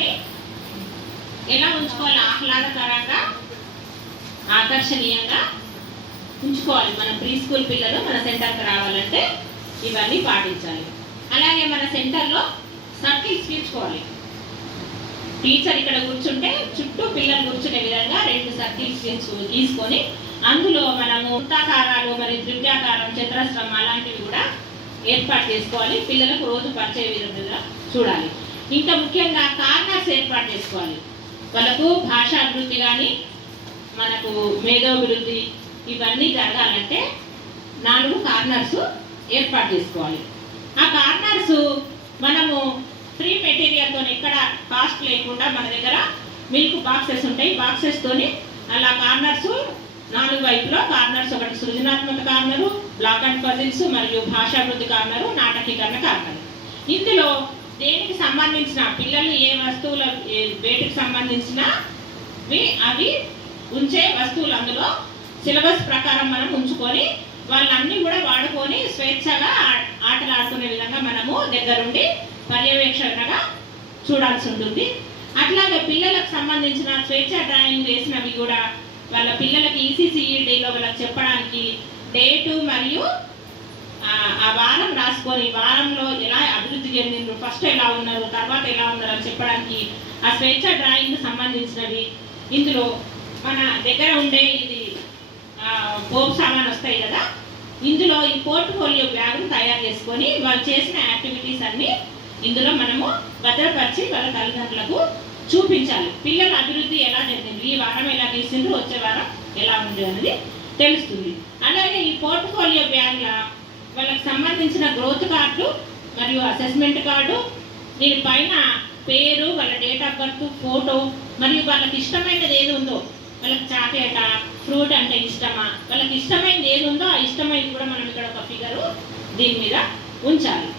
ఉంటే ఎలా ఉంచుకోవాలి ఆహ్లాదకరంగా ఆకర్షణీయంగా ఉంచుకోవాలి. మన ప్రీ స్కూల్ పిల్లలు మన సెంటర్కి రావాలంటే ఇవన్నీ పాటించాలి. అలాగే మన సెంటర్లో సర్కిల్స్ తీర్చుకోవాలి. టీచర్ ఇక్కడ కూర్చుంటే చుట్టూ పిల్లలు కూర్చునే విధంగా రెండు సర్కిల్స్ తీసుకొని అందులో మనము వృత్తాకారాలు మరి త్రిప్యాకారం చతురస్రం అలాంటివి కూడా ఏర్పాటు చేసుకోవాలి. పిల్లలకు రోజు పరిచయ విధంగా చూడాలి. ఇంకా ముఖ్యంగా కార్నర్స్ ఏర్పాటు చేసుకోవాలి. వాళ్ళకు భాషాభివృద్ధి కానీ మనకు మేధోభివృద్ధి ఇవన్నీ జరగాలంటే నాలుగు కార్నర్స్ ఏర్పాటు చేసుకోవాలి. ఆ కార్నర్స్ మనము ఫ్రీ మెటీరియల్తో ఎక్కడ కాస్ట్ లేకుండా మన దగ్గర మిల్క్ బాక్సెస్ ఉంటాయి. బాక్సెస్తోని అలా కార్నర్స్ నాలుగు వైపులో కార్నర్స్ ఒకటి సృజనాత్మక కార్నరు బ్లాక్ అండ్ పజిల్స్ మరియు భాషాభివృద్ధి కార్నరు నాటకీకరణ కార్నరు ఇందులో దేనికి సంబంధించిన పిల్లలు ఏ వస్తువుల వేటికి సంబంధించిన అవి ఉంచే వస్తువులు అందులో. సిలబస్ ప్రకారం మనం ఉంచుకొని వాళ్ళన్నీ కూడా వాడుకొని స్వేచ్ఛగా ఆ- ఆటలు ఆడుకునే విధంగా మనము దగ్గరుండి పర్యవేక్షణగా చూడాల్సి ఉంటుంది. అట్లాగే పిల్లలకు సంబంధించిన స్వేచ్ఛ డ్రాయింగ్ వేసినవి కూడా వాళ్ళ పిల్లలకి E ఈసీసీఈడీలో వాళ్ళకి చెప్పడానికి డేటు మరియు ఆ ఆ వారం రాసుకొని వారంలో ఎలా అభివృద్ధి చెందిండ్రు ఫస్ట్ ఎలా ఉన్నారు తర్వాత ఎలా ఉన్నారు అని చెప్పడానికి ఆ స్వేచ్ఛ డ్రాయింగ్ సంబంధించినవి ఇందులో మన దగ్గర ఉండే ఇది ఆ, పోపు సామాన్ వస్తాయి కదా? ఇందులో ఈ పోర్ట్ఫోలియో బ్యాగ్ను తయారు చేసుకొని వాళ్ళు చేసిన యాక్టివిటీస్ అన్నీ ఇందులో మనము భద్రపరిచి వాళ్ళ తల్లిదండ్రులకు చూపించాలి. పిల్లల అభివృద్ధి ఎలా జరిగింది? ఈ వారం ఎలా గీసిండ్రు వచ్చే వారం ఎలా ఉంది అనేది తెలుస్తుంది. అలాగే ఈ పోర్ట్ఫోలియో బ్యాగ్ల వాళ్ళకి సంబంధించిన గ్రోత్ కార్డు మరియు అసెస్మెంట్ కార్డు దీని పైన పేరు వాళ్ళ డేట్ ఆఫ్ బర్త్ ఫోటో మరియు వాళ్ళకి ఇష్టమైనది ఏది ఉందో. వాళ్ళకి చాక్లెటా ఫ్రూట్ అంటే ఇష్టమా? వాళ్ళకి ఇష్టమైనది ఏది ఉందో ఆ ఇష్టమైనది కూడా మనం ఇక్కడ ఒక ఫిగరు దీని మీద ఉంచాలి.